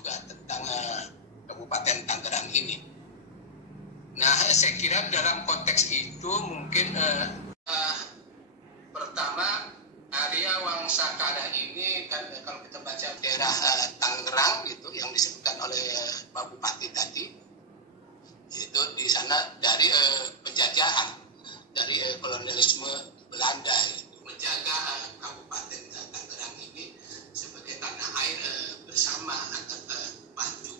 juga tentang Kabupaten Tangerang ini. Nah, saya kira dalam konteks itu mungkin pertama area Wangsakara ini kan kalau kita baca daerah Tangerang gitu yang disebutkan oleh Pak Bupati tadi, itu di sana dari penjajahan dari kolonialisme Belanda itu menjaga Kabupaten Tangerang ini sebagai tanah air bersama agar maju.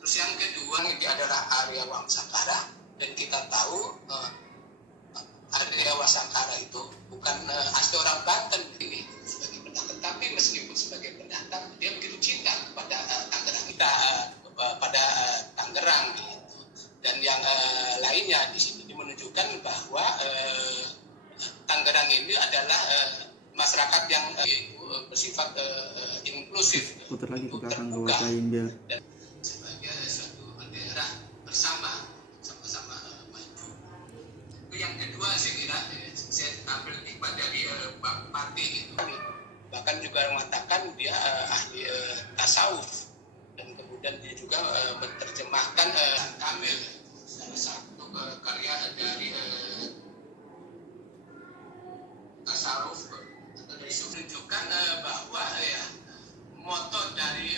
Terus yang kedua ini adalah area Wangsakara, dan kita tahu area Wangsakara itu bukan asli orang Banten ini sebagai pendatang, tapi meskipun sebagai pendatang dia begitu cinta pada Tangerang, kita pada Tangerang gitu. Dan yang lainnya di sini menunjukkan bahwa Tangerang ini adalah masyarakat yang bersifat inklusif, putar lagi ke belakang ke lain biar sebagai suatu daerah bersama, sama-sama maju. Itu yang kedua saya kira saya ambil hikmah dari Pak Bupati gitu. Bahkan juga mengatakan dia ahli tasawuf, dan kemudian dia juga menerjemahkan Kamil, salah satu karya dari tasawuf atau dari menunjukkan bahwa ya moto dari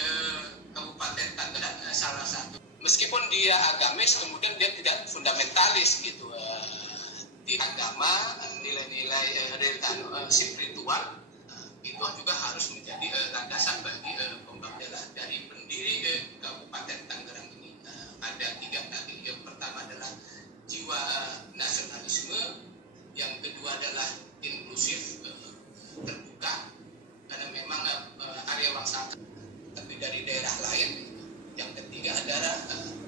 Kabupaten Tangerang salah satu, meskipun dia agamis, kemudian dia tidak fundamentalis gitu di agama, nilai-nilai spiritual itu juga harus menjadi landasan bagi pembangunan dari pendiri Kabupaten Tangerang ini. Ada tiga tadi. Yang pertama adalah jiwa nasionalisme, yang kedua adalah inklusif, terbuka, karena memang area Wangsakara tapi dari daerah lain. Yang ketiga adalah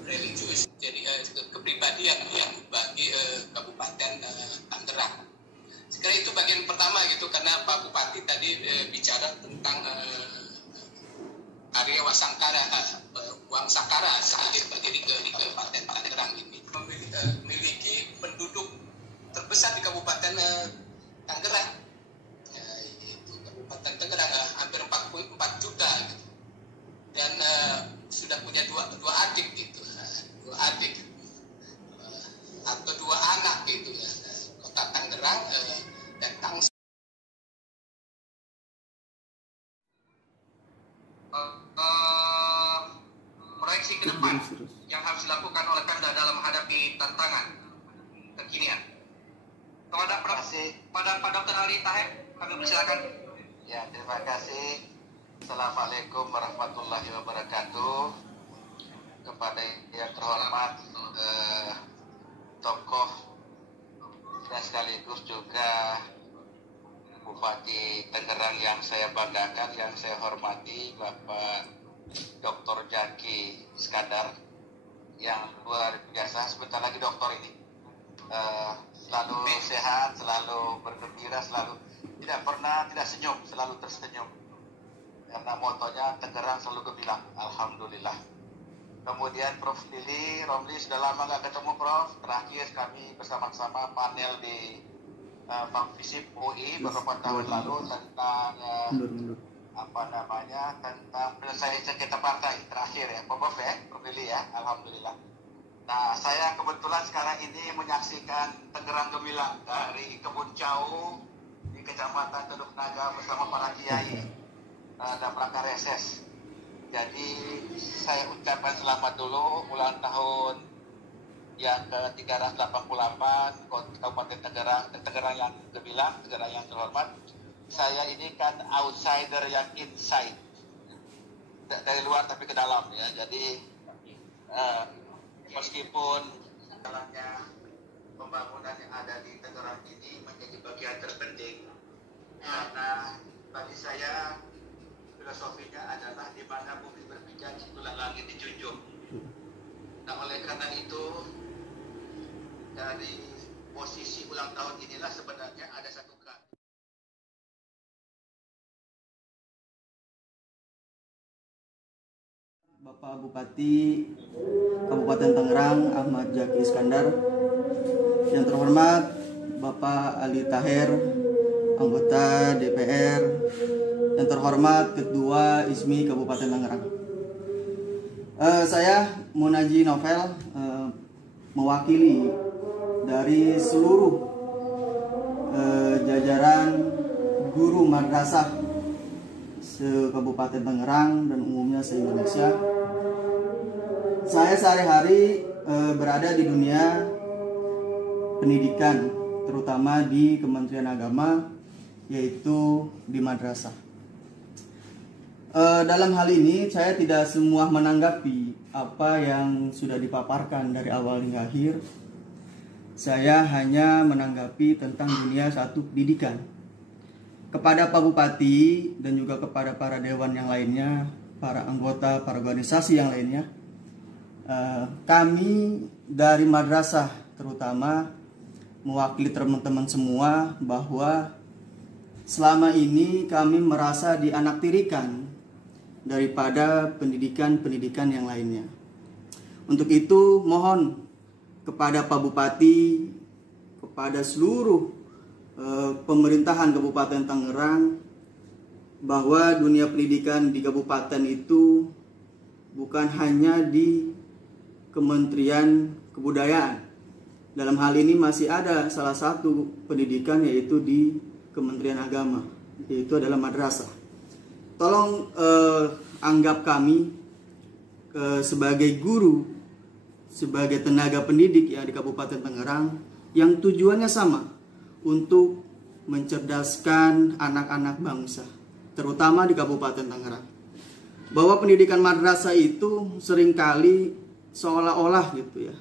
religius, jadi kepribadian yang bagi Kabupaten Tangerang. Sekali itu bagian pertama gitu, karena Pak Bupati tadi bicara tentang area Wangsakara sebagai bagian di Kabupaten Tangerang ini memiliki penduduk terbesar di Kabupaten Tangerang. Itu Kabupaten Tangerang hampir 44 juta gitu. Dan sudah punya dua adik gitu, dua adik atau dua anak gitu ya, Kota Tangerang dan Tangsel. Proyeksi ke depan yang harus dilakukan oleh Pemda dalam menghadapi tantangan kekinian. Kepada Pak Dr. Ali Taher, kami persilakan. Ya, terima kasih. Assalamualaikum warahmatullahi wabarakatuh. Kepada yang terhormat tokoh dan sekaligus juga Bupati Tangerang yang saya banggakan, yang saya hormati, Bapak Dr. Jaki Iskandar, yang luar biasa, sebentar lagi doktor ini, selalu sehat, selalu bergembira, selalu tidak senyum, selalu tersenyum, karena motonya Tangerang selalu gemilang, alhamdulillah. Kemudian Prof. Romli, sudah lama nggak ketemu Prof. Terakhir kami bersama-sama panel di FISIP UI beberapa tahun lalu tentang tentang penyelesaian sengketa partai terakhir ya, Prof. Prof. ya, alhamdulillah. Nah, saya kebetulan sekarang ini menyaksikan Tangerang gemilang dari Kebun Jauh di Kecamatan Teluk Naga bersama para kiai dan rangka reses. Jadi saya ucapkan selamat dulu ulang tahun yang ke-388 Kabupaten Tangerang yang gemilang, Tangerang yang terhormat. Saya ini kan outsider yang inside, dari luar tapi ke dalam ya. Jadi meskipun jalannya pembangunan yang ada di Tangerang ini menjadi bagian terpenting, karena bagi saya filosofinya adalah di mana bumi berpijak, itulah langit dijunjung. Nah, oleh karena itu dari posisi ulang tahun inilah sebenarnya ada satu kata. Bapak Bupati Kabupaten Tangerang Ahmad Jaki Iskandar, yang terhormat Bapak Ali Taher, anggota DPR, yang terhormat Ketua ISMI Kabupaten Tangerang, Saya Munaji Novel, mewakili dari seluruh jajaran guru madrasah se-Kabupaten Tangerang dan umumnya se-Indonesia. Saya sehari-hari berada di dunia pendidikan, terutama di Kementerian Agama, yaitu di madrasah. Dalam hal ini saya tidak semua menanggapi apa yang sudah dipaparkan dari awal hingga akhir. Saya hanya menanggapi tentang dunia satu pendidikan. Kepada Pak Bupati dan juga kepada para dewan yang lainnya, para anggota, para organisasi yang lainnya, kami dari madrasah terutama mewakili teman-teman semua bahwa selama ini kami merasa dianaktirikan daripada pendidikan-pendidikan yang lainnya. Untuk itu mohon kepada Pak Bupati, kepada seluruh pemerintahan Kabupaten Tangerang, bahwa dunia pendidikan di kabupaten itu bukan hanya di Kementerian Kebudayaan. Dalam hal ini masih ada salah satu pendidikan, yaitu di Kementerian Agama, yaitu adalah madrasah. Tolong anggap kami sebagai guru, sebagai tenaga pendidik ya di Kabupaten Tangerang, yang tujuannya sama, untuk mencerdaskan anak-anak bangsa, terutama di Kabupaten Tangerang. Bahwa pendidikan madrasah itu seringkali seolah-olah gitu ya,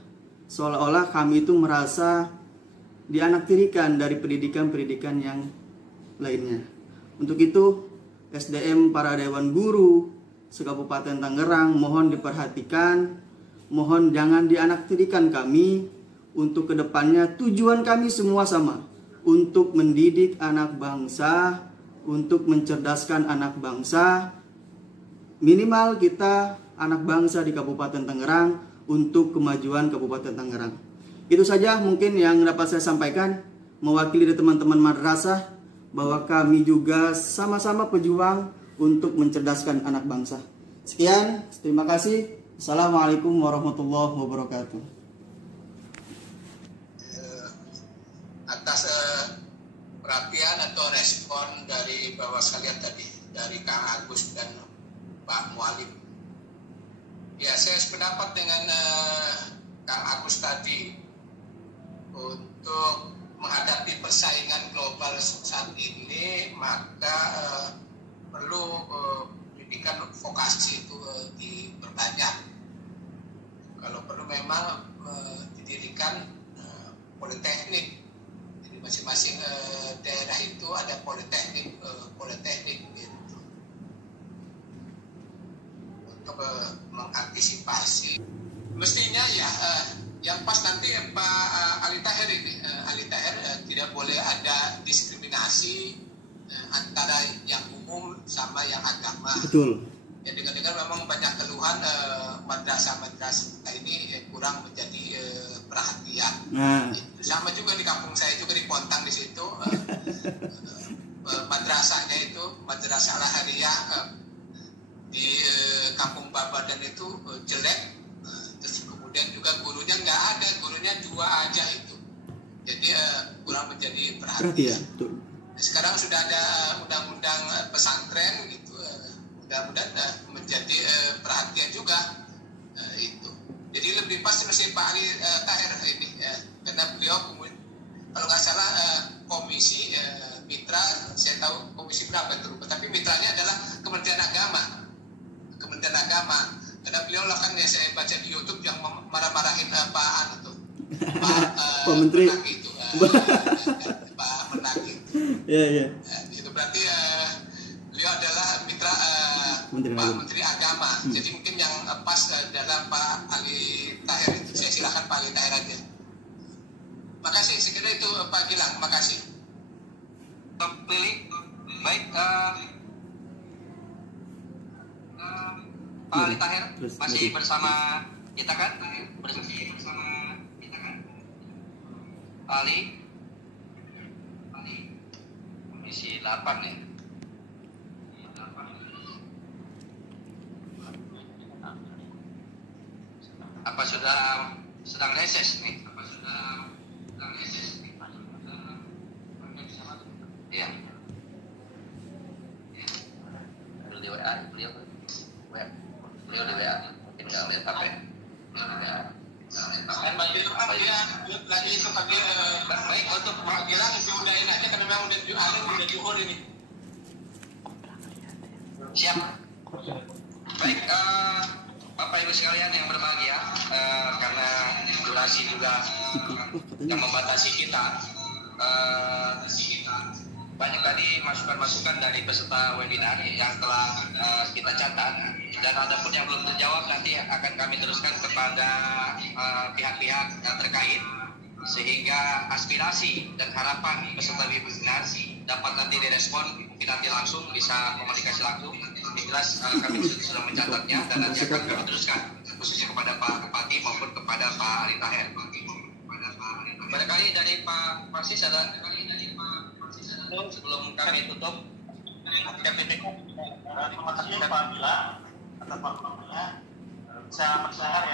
seolah-olah kami itu merasa dianaktirikan dari pendidikan-pendidikan yang lainnya. Untuk itu SDM para dewan guru se-Kabupaten Tangerang mohon diperhatikan, mohon jangan dianaktirikan kami. Untuk kedepannya tujuan kami semua sama, untuk mendidik anak bangsa, untuk mencerdaskan anak bangsa. Minimal kita anak bangsa di Kabupaten Tangerang untuk kemajuan Kabupaten Tangerang. Itu saja mungkin yang dapat saya sampaikan mewakili dari teman-teman madrasah, bahwa kami juga sama-sama pejuang untuk mencerdaskan anak bangsa. Sekian, terima kasih. Assalamualaikum warahmatullahi wabarakatuh. Atas perhatian atau respon dari Bapak sekalian tadi, dari Kang Agus dan Pak Mualim. Ya, saya sependapat dengan Kang Agus tadi. Untuk menghadapi persaingan global saat ini, maka perlu pendidikan vokasi itu diperbanyak. Kalau perlu memang didirikan politeknik. Jadi masing-masing daerah itu ada politeknik gitu. Untuk mengantisipasi. Mestinya ya yang pas nanti Pak Ali Tahir ini, Ali Tahir tidak boleh ada diskriminasi antara yang umum sama yang agama. Betul. Ya, dengar-dengar memang banyak keluhan madrasah-madrasah ini kurang menjadi perhatian. Nah, Sama juga di kampung saya juga di Pontang di situ madrasahnya itu madrasah Al-Hariyah di kampung Babadan itu jelek. Terus kemudian juga gurunya nggak ada, gurunya 2 aja itu. Jadi kurang menjadi perhatian. Sekarang sudah ada undang-undang pesantren gitu, mudah-mudahan menjadi perhatian juga itu. Jadi lebih pas mesti Pak Ali Tahir ini, karena beliau kalau nggak salah komisi mitra, saya tahu komisi berapa itu, tapi mitranya adalah Kementerian Agama. Karena beliau lah kan, ya saya baca di YouTube yang marah-marahin Pak Anu tuh, Pak Menteri itu, Pak Menagi. Iya. Itu berarti beliau adalah mitra Pak Menteri Agama. Jadi mungkin yang pas adalah Pak Ali Tahir itu. Saya silakan Pak Ali Tahir aja. Makasih, sekiranya itu Pak Gilang. Makasih. Baik, Pak Ali Tahir masih bersama kita kan? Pak Ali, Komisi 8 ya. Apa sudah sedang reses nih? Iya. Di WA, beliau di WA, mungkin nggak lihat HP. Dia lagi itu pakai Baik, untuk panggilan diudahin aja karena memang udah juhur ini. Siap. Baik, Bapak Ibu sekalian yang berbahagia, karena durasi juga yang membatasi kita, banyak tadi masukan-masukan dari peserta webinar yang telah kita catat, dan ada pun yang belum terjawab nanti akan kami teruskan kepada pihak-pihak yang terkait, sehingga aspirasi dan harapan peserta webinar dapat nanti direspon, mungkin nanti langsung bisa komunikasi langsung. Yang jelas kami sudah mencatatnya dan nanti akan kami teruskan khususnya kepada Pak Bupati maupun kepada Pak Ali Taher. Barangkali dari Pak Persis ada sebelum kami tutup. Terima kasih Pak Bila atas waktunya. Saya mendengar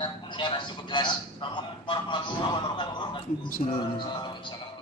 ya, Saya cukup jelas. Assalamualaikum warahmatullahi wabarakatuh. Bismillahirrahmanirrahim.